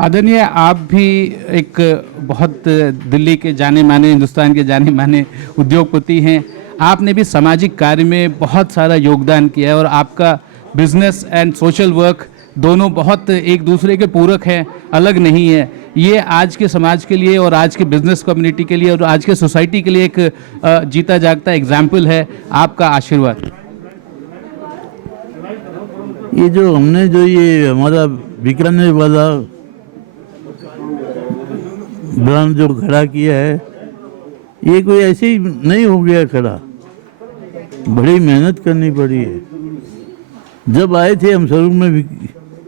आदरणीय, आप भी एक बहुत दिल्ली के जाने माने, हिंदुस्तान के जाने माने उद्योगपति हैं। आपने भी सामाजिक कार्य में बहुत सारा योगदान किया है और आपका बिजनेस एंड सोशल वर्क दोनों बहुत एक दूसरे के पूरक हैं, अलग नहीं है। ये आज के समाज के लिए और आज के बिजनेस कम्युनिटी के लिए और आज के सोसाइटी के लिए एक जीता जागता एग्जाम्पल है। आपका आशीर्वाद। ये जो हमने जो ये हमारा बीकानेर वाला ब्रांड जो खड़ा किया है, ये कोई ऐसे ही नहीं हो गया खड़ा, बड़ी मेहनत करनी पड़ी है। जब आए थे हम शुरू में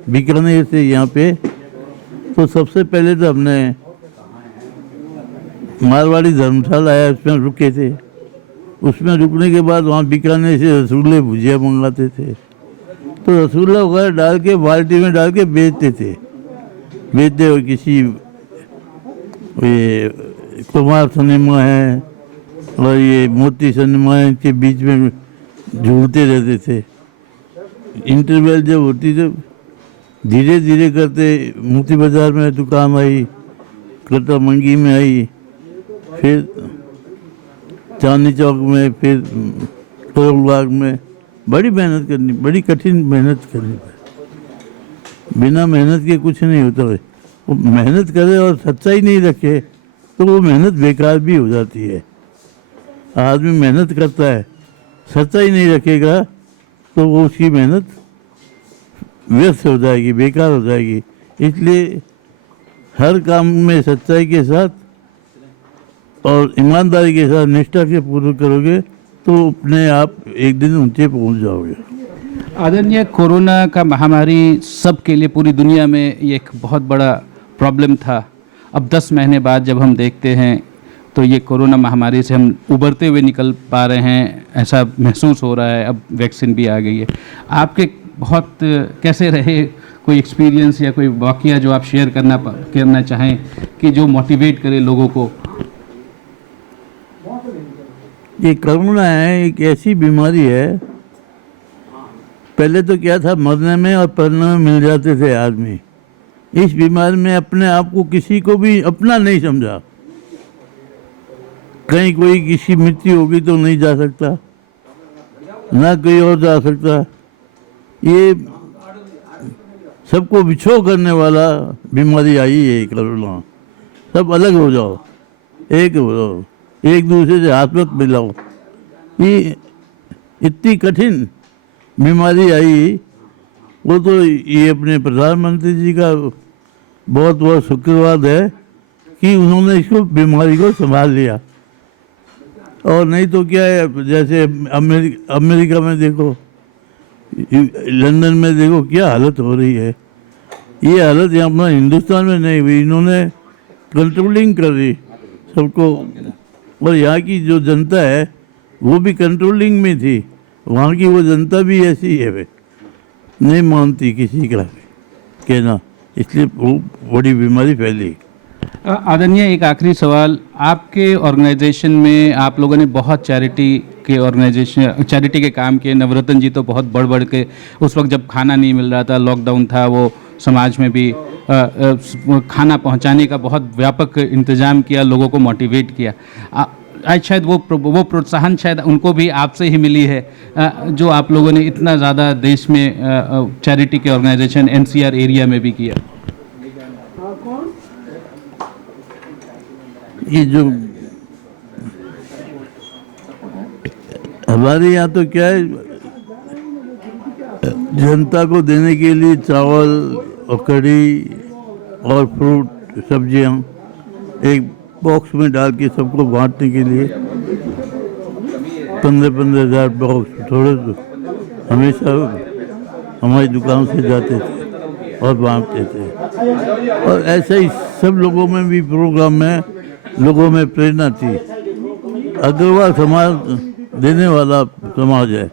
बीकानेर से यहाँ पे, तो सबसे पहले तो हमने मारवाड़ी धर्मशाला आया, उसमें रुके थे। उसमें रुकने के बाद वहाँ बीकानेर से रसगुल्ले भुजिया मंगाते थे, तो रसगुल्ला वगैरह डाल के बाल्टी में डाल के बेचते और किसी ये कुमार सिनेमा है और ये मोती सिनेमा है, के बीच में झूलते रहते थे। इंटरवल जब होती तो धीरे धीरे करते मोती बाज़ार में दुकान आई, कटा मंगी में आई, फिर चांदनी चौक में, फिर करोल बाग में। बड़ी मेहनत करनी, बड़ी कठिन मेहनत करनी पड़ी। बिना मेहनत के कुछ नहीं होता है। वो मेहनत करे और सच्चाई नहीं रखे तो वो मेहनत बेकार भी हो जाती है। आदमी मेहनत करता है, सच्चाई नहीं रखेगा तो वो उसकी मेहनत व्यर्थ हो जाएगी, बेकार हो जाएगी। इसलिए हर काम में सच्चाई के साथ और ईमानदारी के साथ निष्ठा के पूर्वक करोगे तो अपने आप एक दिन ऊंचे पहुंच जाओगे। आदरणीय, कोरोना का महामारी सबके लिए पूरी दुनिया में ये एक बहुत बड़ा प्रॉब्लम था। अब 10 महीने बाद जब हम देखते हैं तो ये कोरोना महामारी से हम उबरते हुए निकल पा रहे हैं, ऐसा महसूस हो रहा है। अब वैक्सीन भी आ गई है। आपके बहुत कैसे रहे कोई एक्सपीरियंस या कोई वाकया जो आप शेयर करना चाहें कि जो मोटिवेट करे लोगों को? ये कोरोना है, एक ऐसी बीमारी है। पहले तो क्या था, मरने में और पड़ने में मिल जाते थे आदमी। इस बीमारी में अपने आप को किसी को भी अपना नहीं समझा। कहीं कोई किसी मृत्यु होगी तो नहीं जा सकता, ना कोई और जा सकता। ये सबको बिछो करने वाला बीमारी आई है कोरोना। सब अलग हो जाओ, एक हो जाओ, एक दूसरे से हाथ मत मिलाओ। ये इतनी कठिन बीमारी आई, वो तो ये अपने प्रधानमंत्री जी का बहुत बहुत शुक्रवाद है कि उन्होंने इसको बीमारी को संभाल लिया। और नहीं तो क्या है, जैसे अमेरिका में देखो, लंदन में देखो क्या हालत हो रही है। ये हालत यहाँ अपना हिंदुस्तान में नहीं हुई। इन्होंने कंट्रोलिंग कर दी सबको, और यहाँ की जो जनता है वो भी कंट्रोलिंग में थी। वहाँ की वो जनता भी ऐसी है, वे नहीं मानती किसी का कहना, इसलिए वो बड़ी बीमारी फैली। आदरणीय, एक आखिरी सवाल। आपके ऑर्गेनाइजेशन में आप लोगों ने बहुत चैरिटी के काम किए। नवरत्न जी तो बहुत बढ़ बढ़ के, उस वक्त जब खाना नहीं मिल रहा था, लॉकडाउन था, वो समाज में भी खाना पहुंचाने का बहुत व्यापक इंतजाम किया, लोगों को मोटिवेट किया। आज शायद वो प्रोत्साहन शायद उनको भी आपसे ही मिली है, जो आप लोगों ने इतना ज़्यादा देश में चैरिटी के ऑर्गेनाइजेशन एनसीआर एरिया में भी किया। ये जो हमारे यहाँ तो क्या है, जनता को देने के लिए चावल और कढ़ी और फ्रूट सब्जियाँ एक बॉक्स में डाल के सबको बांटने के लिए 15,000 बॉक्स थोड़े तो हमेशा हमारी दुकान से जाते थे और बांटते थे। और ऐसा ही सब लोगों में भी प्रोग्राम में लोगों में प्रेरणा थी। अग्रवाल समाज देने वाला समाज है,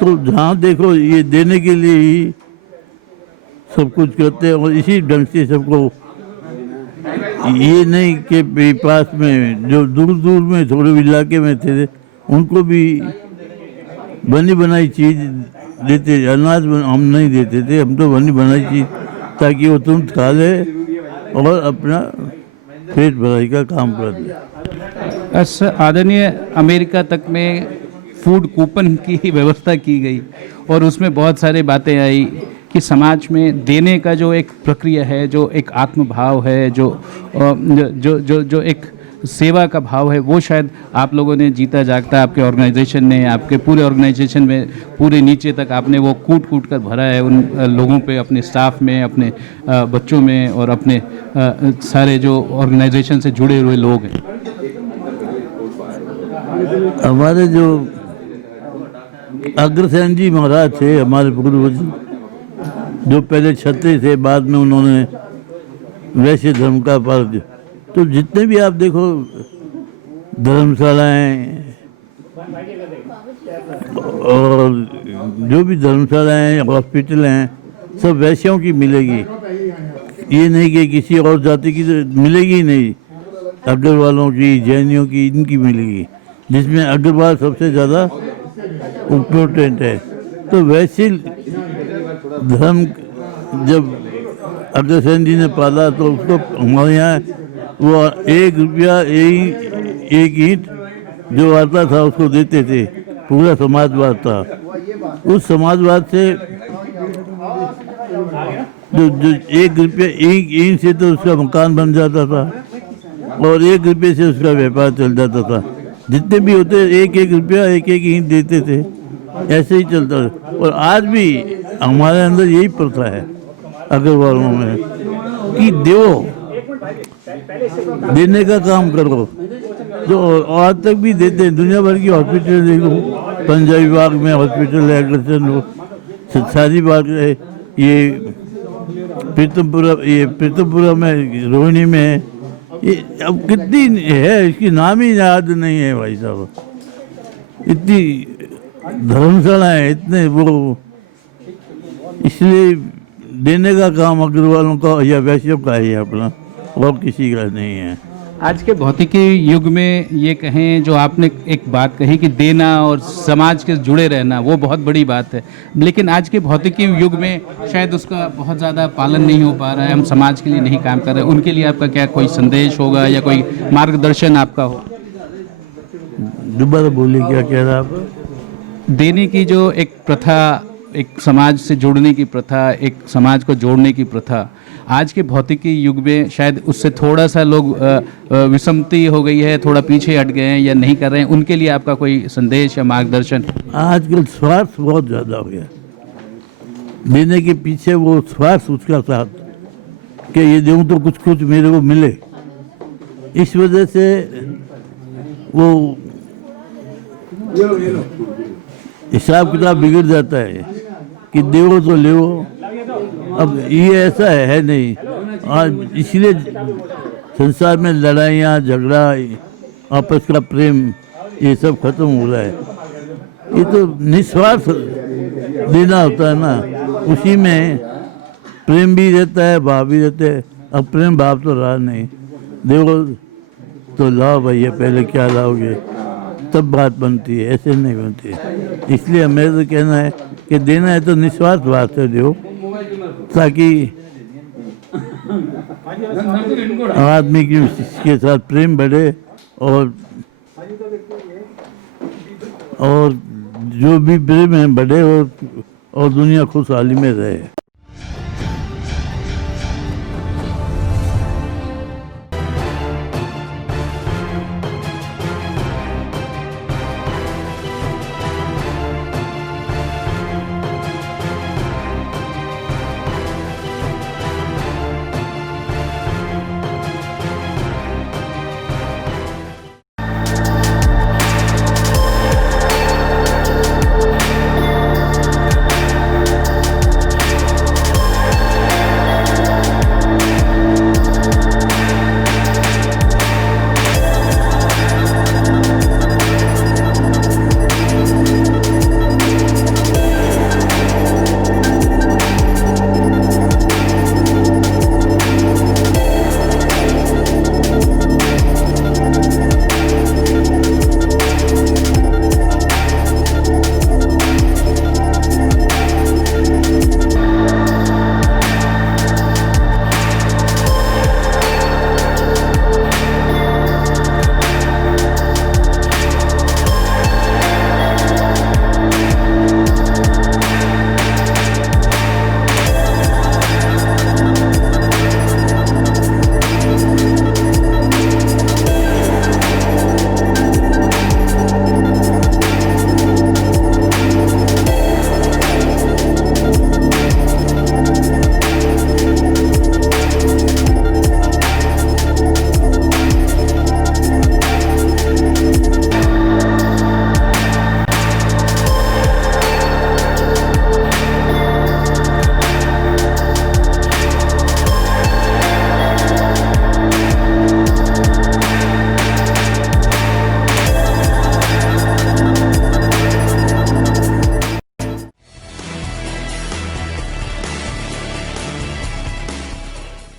तो जहाँ देखो ये देने के लिए ही सब कुछ करते हैं। और इसी ढंग से सबको, ये नहीं कि पास में जो दूर दूर में थोड़े इलाके में थे उनको भी बनी बनाई चीज़ देते। अनाज हम नहीं देते थे, हम तो बनी बनाई चीज़ ताकि वो तुम खा ले और अपना पेट भराई का काम कर ले। सर, आदरणीय, अमेरिका तक में फूड कूपन की व्यवस्था की गई और उसमें बहुत सारी बातें आई कि समाज में देने का जो एक प्रक्रिया है, जो एक आत्मभाव है, जो एक सेवा का भाव है, वो शायद आप लोगों ने जीता जागता, आपके ऑर्गेनाइजेशन ने, आपके पूरे ऑर्गेनाइजेशन में पूरे नीचे तक आपने वो कूट कूट कर भरा है उन लोगों पे, अपने स्टाफ में, अपने बच्चों में और अपने सारे जो ऑर्गेनाइजेशन से जुड़े हुए लोग हैं। हमारे जो अग्रसेन जी महाराज थे, हमारे पूर्वज, जो पहले क्षत्रिय थे, बाद में उन्होंने वैश्य धर्म का पालन किया। तो जितने भी आप देखो धर्मशालाएं और जो भी धर्मशालाएं, हॉस्पिटल हैं, सब वैश्यों की मिलेगी। ये नहीं कि किसी और जाति की तो मिलेगी ही नहीं। अग्रवालों की, जैनियों की, इनकी मिलेगी, जिसमें अग्रवाल सबसे ज़्यादा इम्पोर्टेंट है। तो वैसे धर्म जब अग्रसेन जी ने पाला तो उसको हमारे यहाँ वो 1 रुपया एक ईंट जो आता था उसको देते थे। पूरा समाजवाद था। उस समाजवाद से जो 1 रुपया एक ईंट से तो उसका मकान बन जाता था और 1 रुपये से उसका व्यापार चल जाता था। जितने भी होते 1-1 रुपया एक ईंट देते थे, ऐसे ही चलता था। और आज भी हमारे अंदर यही प्रथा है अग्रवालों में कि देने का काम करो। जो आज तक भी देते हैं, दुनिया भर की हॉस्पिटल देखो, पंजाबी बाग में हॉस्पिटल है, अग्रसेन शादीबाग है, ये प्रीतमपुरा में, रोहिणी में है। ये अब कितनी है, इसकी नाम ही याद नहीं है भाई साहब। इतनी धर्मशाला है, इतने वो, इसलिए देने का काम अग्रवालों का या वैश्यों का ही है अपना, और किसी का नहीं है। आज के भौतिकी युग में ये कहें, जो आपने एक बात कही कि देना और समाज के जुड़े रहना, वो बहुत बड़ी बात है, लेकिन आज के भौतिकी युग में शायद उसका बहुत ज़्यादा पालन नहीं हो पा रहा है। हम समाज के लिए नहीं काम कर रहे। उनके लिए आपका क्या कोई संदेश होगा या कोई मार्गदर्शन आपका हो? दोबारा बोलिए, क्या कह रहा आप? देने की जो एक प्रथा, एक समाज से जुड़ने की प्रथा, एक समाज को जोड़ने की प्रथा, आज के भौतिकी युग में शायद उससे थोड़ा सा लोग विषमती हो गई है, थोड़ा पीछे हट गए हैं या नहीं कर रहे हैं। उनके लिए आपका कोई संदेश या मार्गदर्शन? आजकल स्वार्थ बहुत ज़्यादा हो गया। देने के पीछे वो स्वार्थ उसका साथ कि ये दूँ तो कुछ कुछ मेरे को मिले, इस वजह से वो हिसाब किताब बिगड़ जाता है कि देवो तो लेवो। अब ये ऐसा है नहीं। आज इसलिए संसार में लड़ाइयाँ, झगड़ा, आपस का प्रेम, ये सब खत्म हो रहा है। ये तो निस्वार्थ देना होता है ना, उसी में प्रेम भी रहता है, भाव भी रहता है। अब प्रेम भाव तो रहा नहीं। देखो तो लाओ भैया, पहले क्या लाओगे, तब बात बनती है, ऐसे नहीं बनती है। इसलिए मेरा तो कहना है कि देना है तो निस्वार्थ भाव से दो, ताकि आदमी के साथ प्रेम बढ़े और जो भी प्रेम है बढ़े और दुनिया खुशहाली में रहे।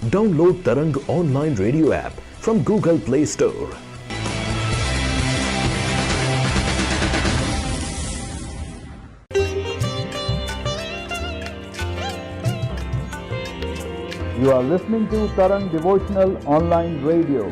Download Tarang online radio app from Google Play Store. You are listening to Tarang Devotional Online Radio.